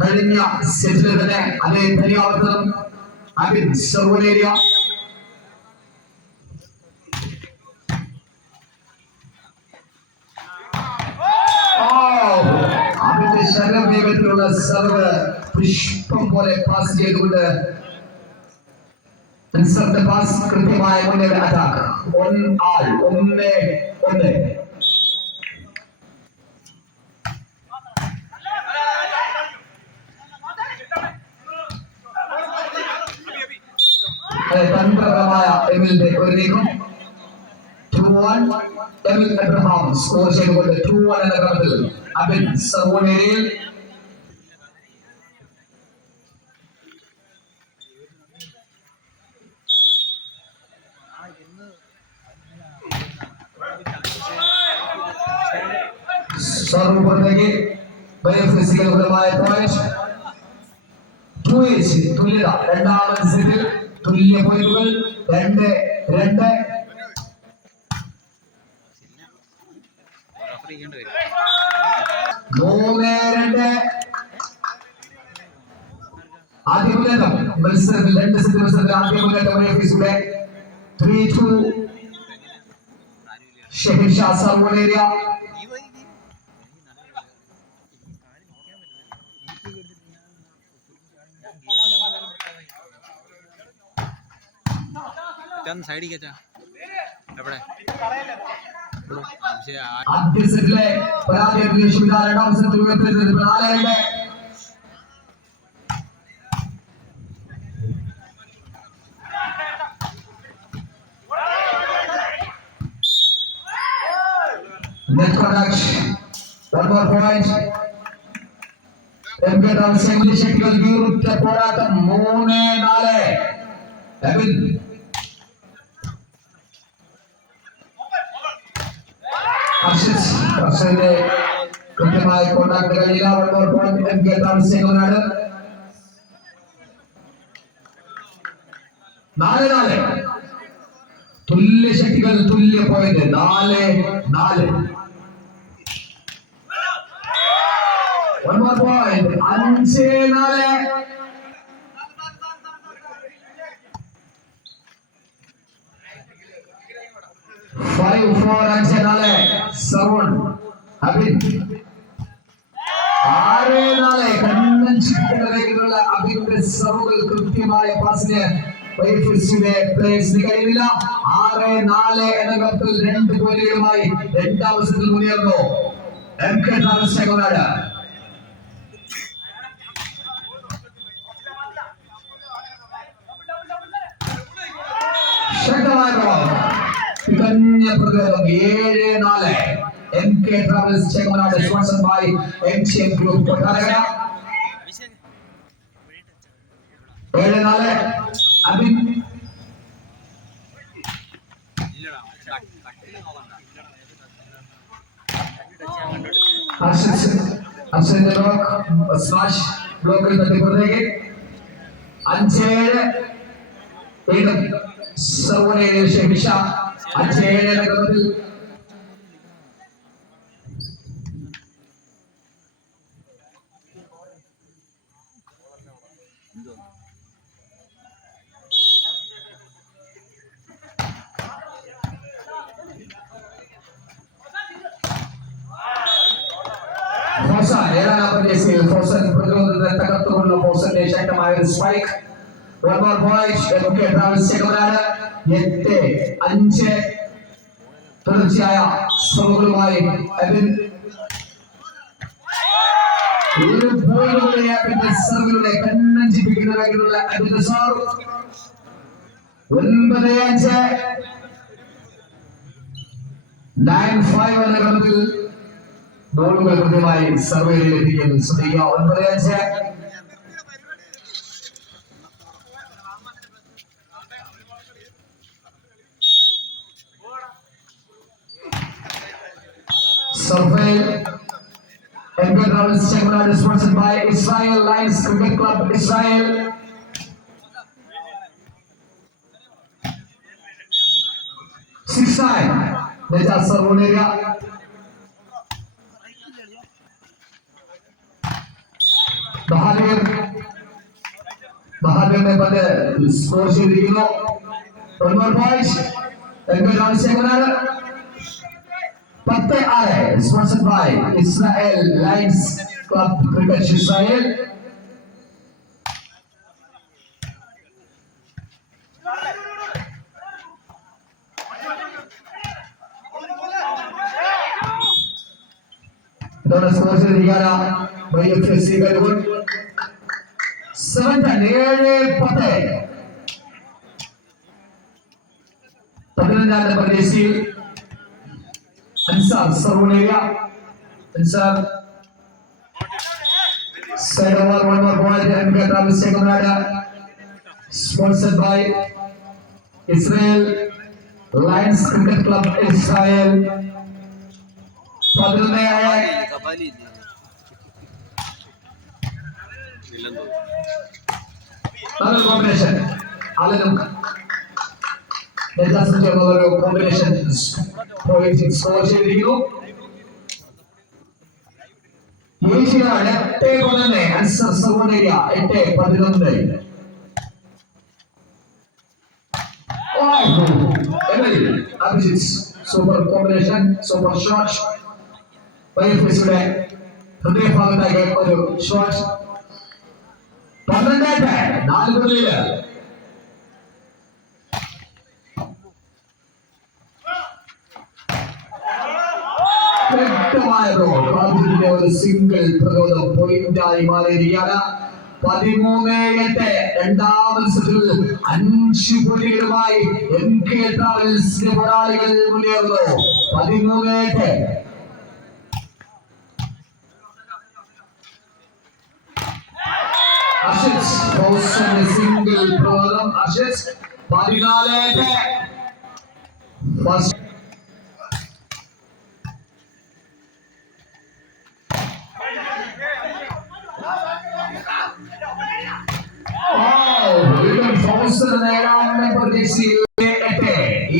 കഴിഞ്ഞ സെറ്റിൽ തന്നെ അതേ പര്യാവർത്തനം അബിൻ സർവലേരിയ അബിന്റെ ശരവേഗത്തിലുള്ള സർവ് പുഷ്പം പോലെ പാസ് ചെയ്തുകൊണ്ട് പാസ് കൃത്യമായ മുന്നേ അറ്റാക്ക് ഒന്ന് തന്ത്രപരമായ എമിലിന്റെ ഒരു നീക്കം 2-1 എമിൽ എബ്രഹാം സ്കോർ ചെയ്തുകൊണ്ട് 2-1 എന്ന ക്രമത്തിൽ അബിൻ സർവോനേരിയിൽ സർവ് പുറത്തേക്ക് ഫിസിക്കൽപരമായ പോയിന്റ് 2-2 തുല്യത രണ്ടാം മത്സരത്തിൽ തുല്യ പോയിന്റുകൾ 2-2 ആദ്യ മുന്നേറ്റം മത്സരത്തിൽ രണ്ട് സെറ്റ് മത്സരത്തിൽ ആദ്യ മുന്നേറ്റം 3-2 ഷെഹിൻ ഷാ സർവോനേരിയ സൈഡ് ആദ്യ സെറ്റിലെ പരാജയത്തിൽ രണ്ടാം സെറ്റിൽ ഉയർത്തിയത് 4-2 net contact one more point ശക്തികൾ വീറുറ്റ പോരാട്ടം 3-4 എബിൻ അർഷന്റെ കൃത്യമായ കോണ്ടാക്ട് കഴിയില്ല one more point MK താമസിക്കുന്നതാണ് 4-4 തുല്യ ശക്തികൾ തുല്യ point 4-4 one more point 5-4 5-4 7 Abin 6-4 കണ്ണഞ്ചിപ്പിക്കുന്നതിനുള്ള അബിന്റെ സർവുകൾ കൃത്യമായ പാസിന് പ്ലേസ് കഴിയില്ല 6-4 എന്ന ഗോൾ 2 ഗോളുകളുമായി രണ്ടാം മത്സരത്തിൽ മുന്നേറുന്നു MK താമസിക്കുന്നതാണ് ശക്തമായ തികഞ്ഞ പ്രതിരോധം 7-4 MK Travels Chengamanad sponsored by MCM group Kottarakkara 7-4 Abin അർഷന്റെ ബ്ലോക്ക് സ്മാഷ് ബ്ലോക്കിൽ തട്ടിപ്പുറത്തേക്ക് 5-7 വീണ്ടും സർവോനേരിയ ഷെഹിഷ 5-7 എന്ന ക്രമത്തിൽ പ്രതിരോധത്തെ തകർത്തുകൊണ്ടുള്ള ഫോസന്റെ ശക്തമായ ഒരു strike one more point MK Travels Chengamanad 8-5 തുടർച്ചയായ ശ്രമങ്ങളുമായി അബിൻ ഒരു ബോളിലൂടെ അബിന്റെ സർവിലൂടെ കണ്ണഞ്ചിപ്പിക്കുന്ന വേഗത്തിലുള്ള അബിന്റെ സർവ് 9-5 9-5 എന്ന ക്രമത്തിൽ ബോളുകൾ കൃത്യമായി സർവേയിൽ എത്തിക്കുന്നു ശ്രദ്ധിക്കുക 9-5 സർവേയിൽ MK Travels Chamberlain sponsored by Israel Lions Cricket Club Israel. Six-nine. Nejas serve area. Bahadir ने बंदे स्कोर से दिखलो. One more point. Tengah Travels Chamberlain. पत्ते आ रहे sponsored by Israel Lions Club Cricket Israel. दोनों स्कोर से दिखाया भाई एफएससी का गोल 7 पत्ते 15 नंबर जैसी Ansar Saruneria Ansar side over one more ball and get out second rider sponsored by Israel Lions Cricket Club Israel. Padil mein aaya another combination Alanam Nejas another combination point score cheyidikkunnu ഏഷ്യയാണ് 8-11 Ansar Saruneria 8-11 Abhijit super combination super shot by Fisule ഹൃദയ ഭാഗത്തായി ഒരു shot 12 4 ഗോളിൽ വ്യക്തമായ goal അതിന്റെ ഒരു single പ്രകോപനം പോയിന്റായി മാറിയിരിക്കുകയാണ് 13-8 രണ്ടാമത് സെറ്റിൽ 5 ഗോളുകളുമായി MK ട്രാവൽസിന്റെ പോരാളികൾ മുന്നേറുന്നു 13-8 Ashit Hossain single program Ashit 14-8 first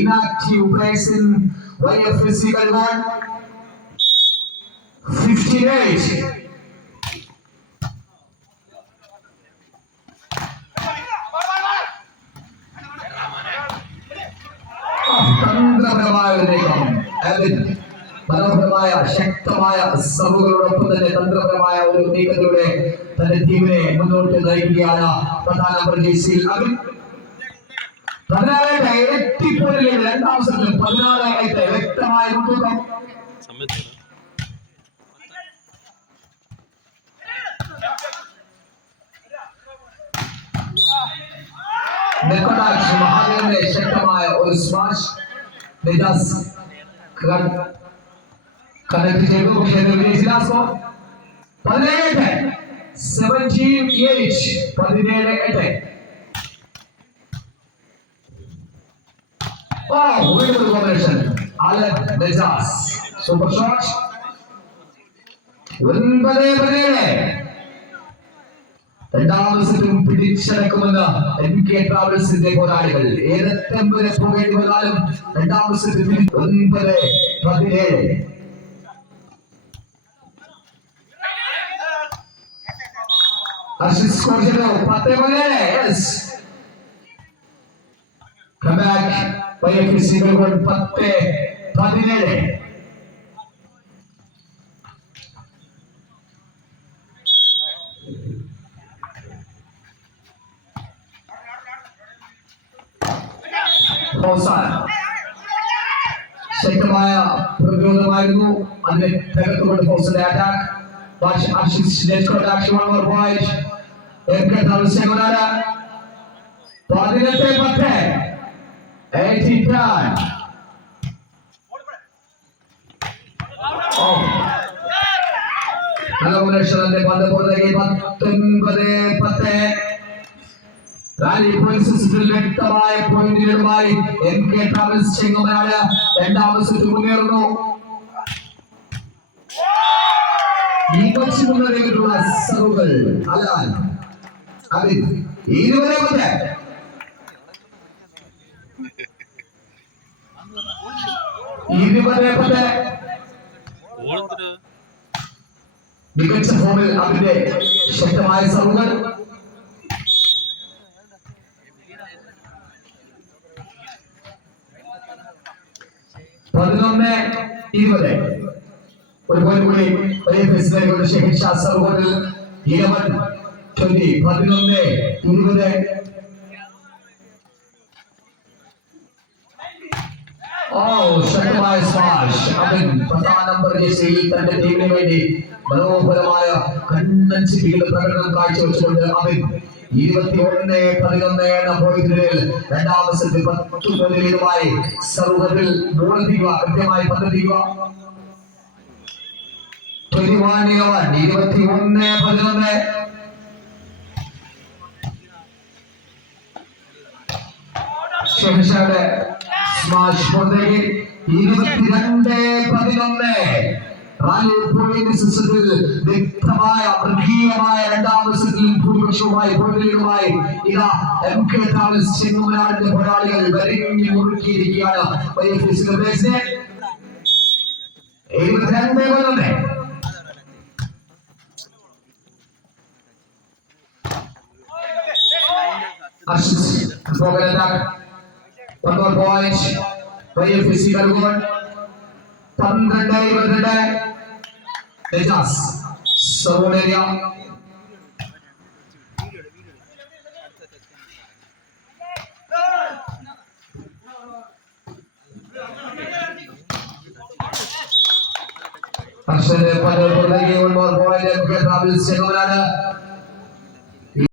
inactive plays in YFC Kalwan 58 മനോഹരമായ ശക്തമായ സർവുകളോടൊപ്പം തന്നെ തന്ത്രപരമായ ഒരു നീക്കത്തിലൂടെ തന്റെ ടീമിനെ മുന്നോട്ട് നയിക്കുകയാണ് പ്രധാന ജേഴ്സിയിൽ അബിൻ 16 എത്തിപ്പോയില്ലേ രണ്ടാം സെറ്റിൽ 16 വ്യക്തമായ മുന്നേറ്റം നിക്കോളാസ് മഹാദേവന്റെ ശക്തമായ ഒരു സ്മാഷ് നിജാസ് കണക്ട് ചെയ്തു പക്ഷേ score 17-8 Oh, beautiful combination. Alan Nejas super shot 9-17 രണ്ടാമത് സെറ്റും പിടിച്ചടക്കുമെന്ന് MK ട്രാവൽസിന്റെ പോരാളികൾ ഏതറ്റം വരെ പോകേണ്ടി വന്നാലും രണ്ടാമത് സെറ്റ് 9-17 Ashit score ചെയ്തു 10-17 yes come back by FC goal 10-17 ശക്തമായ പ്രതിരോധമായിരുന്നു അതിനെ തകർത്തുകൊണ്ട് ഫോഴ്സിന്റെ അറ്റാക്ക് വ്യക്തമായ പോയിന്റുകളുമായി MK ട്രാവൽസ് ചെങ്ങമനാട് രണ്ടാമത് സെറ്റ് മുന്നേറുന്നു ഈ കൊച്ചു മുന്നേറിയിട്ടുള്ള സർവുകൾ അലാൻ അതിൽ 20 മികച്ച ഫോമിൽ അതിന്റെ ശക്തമായ സർവുകൾ പതിനൊന്ന് 20 ഒരു പോയിന്റ് കൂടി വലിയ ഫെസിലേക്ക് ഷെഹിഷാ സർവുകളിൽ 11-20 11-20 ശക്തമായ സ്മാഷ് അവൻ 10 നമ്പർ ജേഴ്സിയിൽ തന്റെ ടീമിന് വേണ്ടി മനോഹരമായ കണ്ണഞ്ചിപ്പിക്കുന്ന പ്രകടനം കാഴ്ചവെച്ചുകൊണ്ട് അവൻ 21-11 എന്ന പോയിന്റിൽ രണ്ടാം മത്സരത്തിൽ 10 പോയിന്റുമായി സർവ്വത്തിൽ മൂന്നെത്തിക്കുക കൃത്യമായി പദ്ധതിക്കുക 21-11 ഷെഹിഷായുടെ സ്മാഷ് പുറത്തേക്ക് 22-11 റാലി പോയിന്റ് സിസ്റ്റത്തിൽ വ്യക്തമായ മൃഗീയമായ രണ്ടാം മത്സരത്തിലും ഭൂരിപക്ഷവുമായി പോയിന്റുകളുമായി ഇതാ MK ട്രാവൽസ് ചെങ്ങമനാടിന്റെ പോരാളികൾ വരങ്ങി മുറുക്കിയിരിക്കുകയാണ് വലിയ ഫിസിക്കൽ ബേസിനെ 22-11 Ashish program attack 1 more point വലിയ physical goal 12-22 Tejas serve area Arshan one more point MK Travels Chengamanad